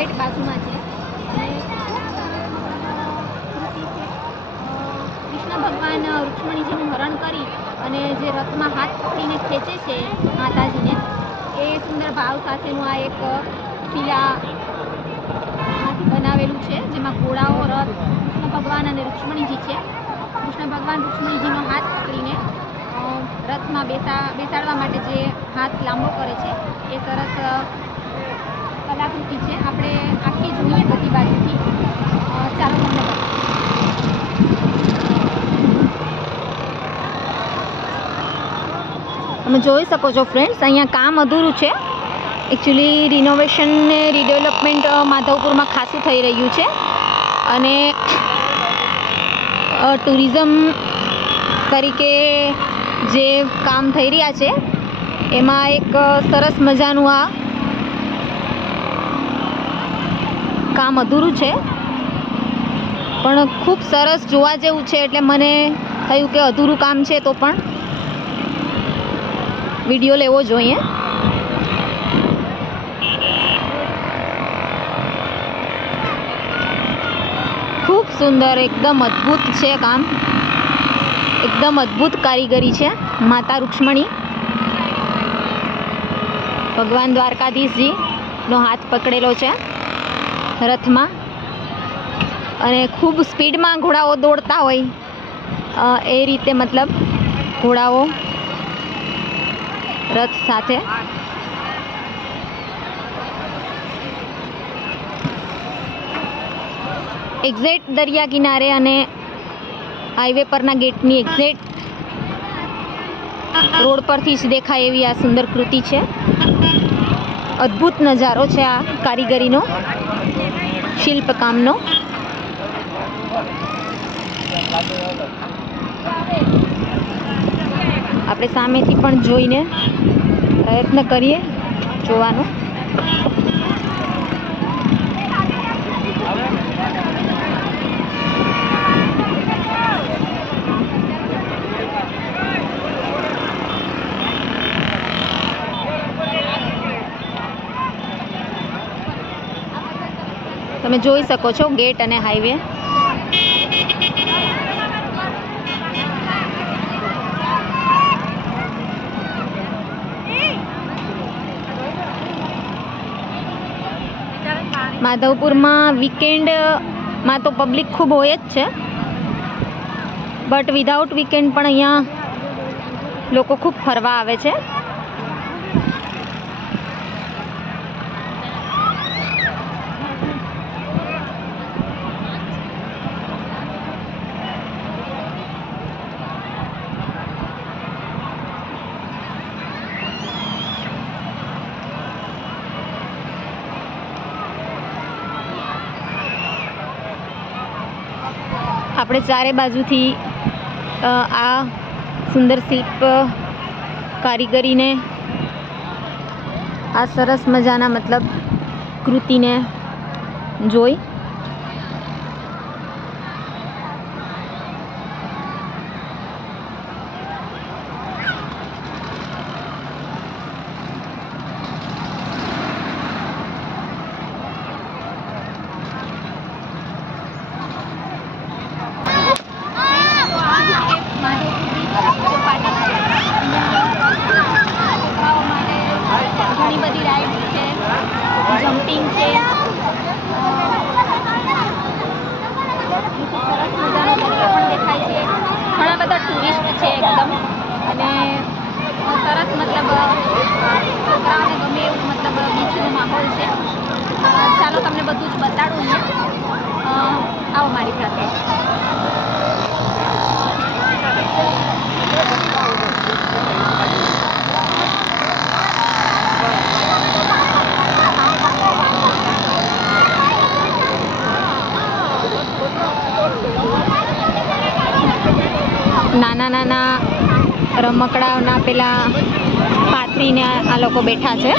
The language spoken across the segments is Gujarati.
એક્ઝેક્ટ બાજુમાં છે. કૃષ્ણ ભગવાન રૂક્ષ્મણીજીનું હરણ કરી અને જે રથમાં હાથ પકડીને ખેંચે છે માતાજીને, એ સુંદર ભાવ સાથેનું આ એક શિલા બનાવેલું છે, જેમાં ઘોડાઓ, રથ, કૃષ્ણ ભગવાન અને રૂક્ષ્મણીજી છે. કૃષ્ણ ભગવાન રૂક્ષ્મણીજીનો હાથ પકડીને રથમાં બેસાડવા માટે જે હાથ લાંબો કરે છે, એ સરસ કલાકૃતિ છે. આપણે આખી જોઈએ બધી બાજુથી. ચાલો તમને તમે જોઈ શકો છો ફ્રેન્ડ્સ, અહીંયા કામ અધૂરું છે. એકચ્યુઅલી રિનોવેશન ને રીડેવલપમેન્ટ માધવપુરમાં ખાસું થઈ રહ્યું છે અને ટુરિઝમ તરીકે જે કામ થઈ રહ્યા છે એમાં એક સરસ મજાનું આ કામ અધૂરું છે, પણ ખૂબ સરસ જોવા જેવું છે. એટલે મને થયું કે અધૂરું કામ છે તો પણ વિડીયો લેવો જોઈએ. ખૂબ સુંદર, એકદમ અદ્ભુત છે કામ, એકદમ અદ્ભુત કારીગરી છે. માતા રૂક્ષ્મણી ભગવાન દ્વારકાધીશજીનો હાથ પકડેલો છે રથમાં, અને ખૂબ સ્પીડમાં ઘોડાઓ દોડતા હોય એ રીતે, મતલબ ઘોડાઓ રથ સાથે. એક્ઝેક્ટ દરિયા કિનારે અને હાઈવે પરના ગેટની એક્ઝેક્ટ રોડ પરથી જ દેખાય એવી આ સુંદર કૃતિ છે. અદ્ભુત નજારો છે આ કારીગરીનો, શિલ્પકામનો. આપણે સામેથી પણ જોઈને પ્રયત્ન કરીએ જોવાનો. તમે જોઈ શકો છો ગેટ અને હાઈવે. માધવપુરમાં વીકેન્ડમાં તો પબ્લિક ખૂબ હોય જ છે, બટ વિધાઉટ વીકેન્ડ પણ અહીંયા લોકો ખૂબ ફરવા આવે છે. આપણે ચારે બાજુથી આ સુંદર શિલ્પ કારીગરીને, આ સરસ મજાના મતલબ કૃતિને જોઈ. ઘણી બધી રાઇડ્સ છે, જમ્પિંગ છે, સરસ મજાનો દરિયો પણ દેખાય છે. ઘણા બધા ટુરિસ્ટ છે એકદમ, અને સરસ મતલબ છોકરાઓને ગમે એવું મતલબ બીચનો માહોલ છે. ચાલો તમને બધું જ બતાડું ને, આવો મારી સાથે. નાના નાના રમકડાઓના પેલા પાથરીને આ લોકો બેઠા છે.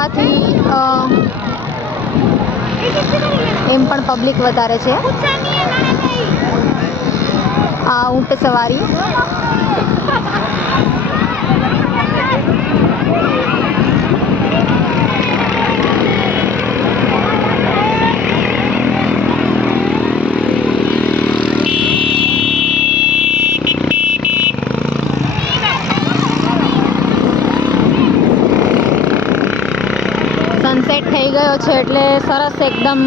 હોવાથી એમ પણ પબ્લિક વધારે છે. આ ઊંટ સવારી સનસેટ થઈ ગયો છે એટલે સરસ એકદમ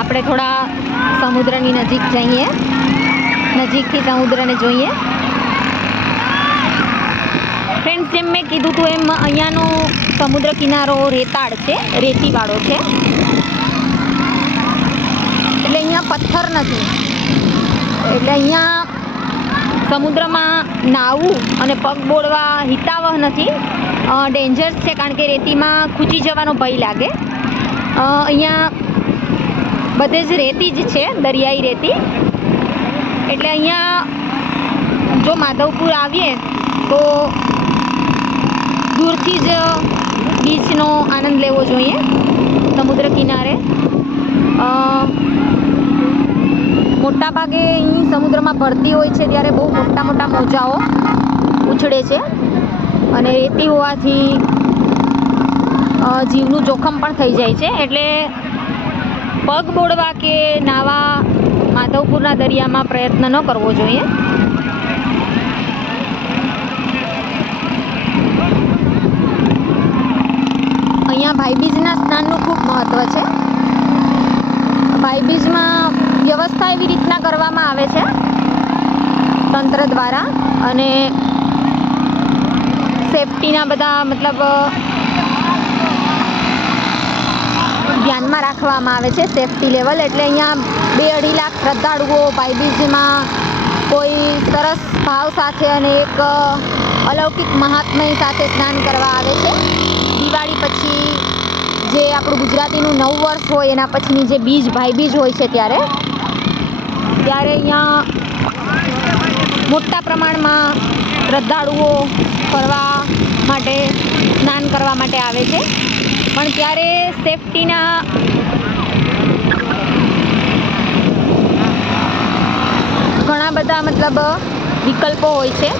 આપણે થોડા સમુદ્રની નજીક જઈએ, નજીકથી સમુદ્રને જોઈએ. ફ્રેન્ડ્સ, જેમ મેં કીધું હતું એમ અહીંયાનો સમુદ્ર કિનારો રેતાળ છે, રેતીવાળો છે. એટલે અહીંયા પથ્થર નથી. એટલે અહીંયા સમુદ્રમાં નાહવું અને પગ બોળવા હિતાવહ નથી, ડેન્જરસ છે. કારણ કે રેતીમાં ખૂંચી જવાનો ભય લાગે. અહીંયા બધે જ રેતી જ છે, દરિયાઈ રેતી. એટલે અહીંયા જો માધવપુર આવીએ તો દૂરથી જ બીચનો આનંદ લેવો જોઈએ, સમુદ્ર કિનારે. મોટા ભાગે અહીં સમુદ્રમાં ભરતી હોય છે ત્યારે બહુ મોટા મોટા મોજાઓ ઉછળે છે અને રેતી હોવાથી જીવનું જોખમ પણ થઈ જાય છે. એટલે પગ બોળવા કે નાવા માધવપુરના દરિયામાં પ્રયત્ન ન કરવો જોઈએ. અહીંયા ભાઈબીજના સ્નાનનું ખૂબ મહત્ત્વ છે. ભાઈબીજમાં વ્યવસ્થા એવી રીતના કરવામાં આવે છે તંત્ર દ્વારા, અને સેફટીના બધા મતલબ ધ્યાનમાં રાખવામાં આવે છે, સેફટી લેવલ. એટલે અહીંયા 2-2.5 લાખ શ્રદ્ધાળુઓ ભાઈબીજમાં કોઈ સરસ ભાવ સાથે અને એક અલૌકિક મહાત્મય સાથે સ્નાન કરવા આવે છે. દિવાળી પછી જે આપણું ગુજરાતીનું નવ વર્ષ હોય એના પછીની જે બીજ ભાઈબીજ હોય છે ત્યારે અહીંયા મોટા પ્રમાણમાં શ્રદ્ધાળુઓ ફરવા માટે, સ્નાન કરવા માટે આવે છે. પણ ત્યારે સેફટીના ઘણા બધા મતલબ વિકલ્પો હોય છે.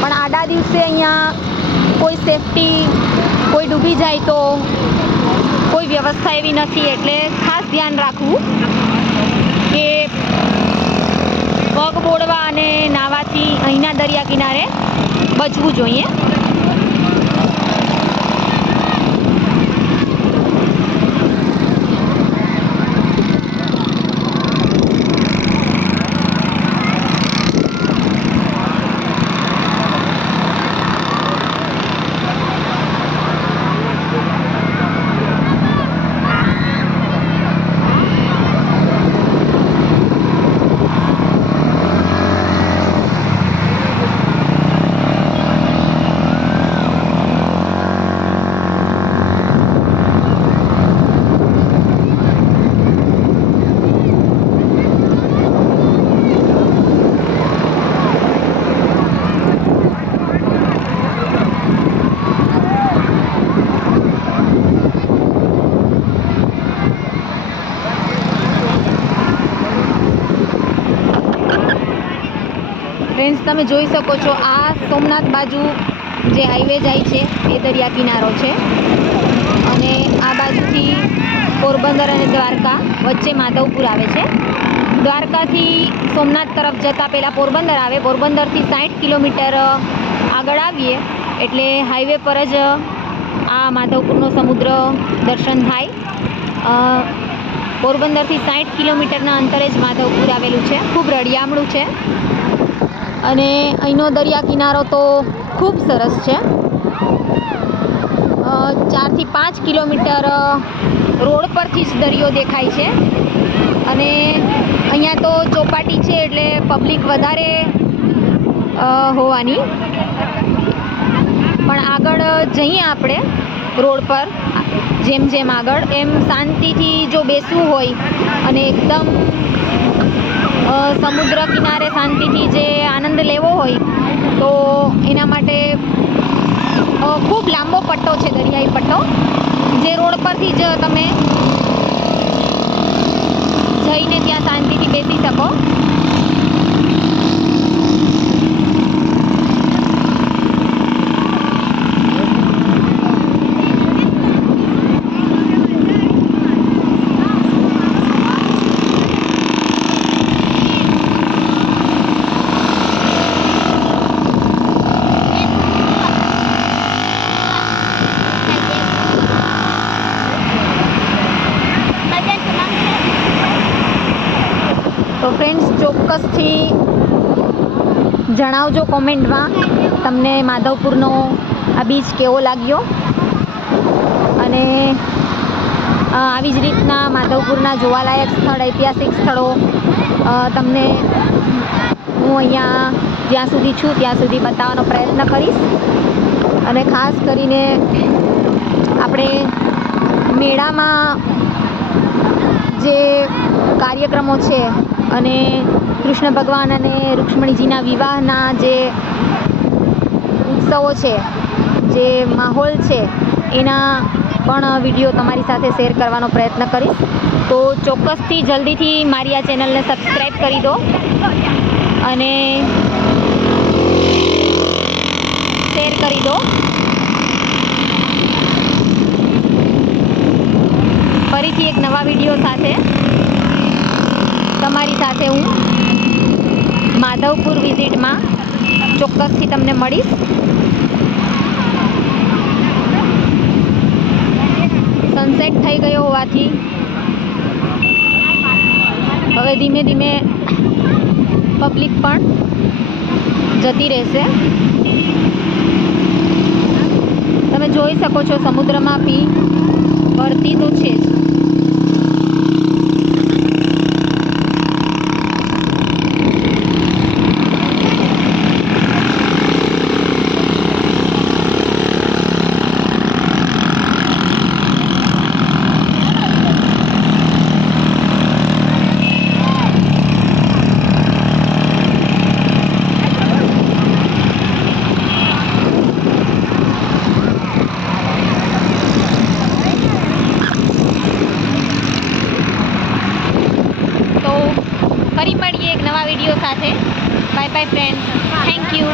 પણ આડા દિવસે અહીંયા કોઈ સેફટી, કોઈ ડૂબી જાય તો કોઈ વ્યવસ્થા એવી નથી. એટલે ખાસ ધ્યાન રાખવું કે પગ બોળવા અને નાહવાથી અહીંના દરિયા કિનારે બચવું જોઈએ. ફ્રેન્ડ્સ, તમે જોઈ શકો છો આ સોમનાથ બાજુ જે હાઈવે જાય છે એ દરિયા કિનારો છે, અને આ બાજુથી પોરબંદર અને દ્વારકા વચ્ચે માધવપુર આવે છે. દ્વારકાથી સોમનાથ તરફ જતાં પહેલાં પોરબંદર આવે. પોરબંદરથી 60 કિલોમીટર આગળ આવીએ એટલે હાઈવે પર જ આ માધવપુરનો સમુદ્ર દર્શન થાય. પોરબંદરથી 60 કિલોમીટરના અંતરે જ માધવપુર આવેલું છે. ખૂબ રળિયામણું છે અને અહીંનો દરિયા કિનારો તો ખૂબ સરસ છે. 4 થી 5 કિલોમીટર રોડ પરથી જ દરિયો દેખાય છે અને અહીંયા તો ચોપાટી છે એટલે પબ્લિક વધારે હોવાની. પણ આગળ જઈએ આપણે રોડ પર, જેમ જેમ આગળ એમ શાંતિથી જો બેસવું હોય અને એકદમ સમુદ્ર કિનારે શાંતિથી જે આનંદ લેવો હોય તો એના માટે ખૂબ લાંબો પટ્ટો છે, દરિયાઈ પટ્ટો, જે રોડ પરથી જ તમે જઈને ત્યાં શાંતિથી બેસી શકો. તો ફ્રેન્ડ્સ, ચોક્કસથી જણાવજો કોમેન્ટમાં તમને માધવપુરનો આ બીચ કેવો લાગ્યો. અને આવી જ રીતના માધવપુરના જોવાલાયક સ્થળ, ઐતિહાસિક સ્થળો તમને હું અહીંયા જ્યાં સુધી છું ત્યાં સુધી બતાવવાનો પ્રયત્ન કરીશ. અને ખાસ કરીને આપણે મેળામાં જે કાર્યક્રમો છે અને કૃષ્ણ ભગવાન અને રૂક્ષ્મણીજીના વિવાહના જે ઉત્સવો છે, જે માહોલ છે, એના પણ વિડીયો તમારી સાથે શેર કરવાનો પ્રયત્ન કરીશ. તો ચોક્કસથી જલ્દીથી મારી આ ચેનલને સબસ્ક્રાઈબ કરી દો અને શેર કરી દો. ફરીથી એક નવા વિડીયો સાથે તમારી સાથે હું માધવપુર વિઝિટમાં ચોક્કસથી તમને મળીશ. સનસેટ થઈ ગયો હોવાથી હવે ધીમે ધીમે પબ્લિક પણ જતી રહેશે. તમે જોઈ શકો છો સમુદ્રમાં બી ભરતી તો છે જ. ફરી મળીએ એક નવા વિડીયો સાથે. Bye bye friends, thank you.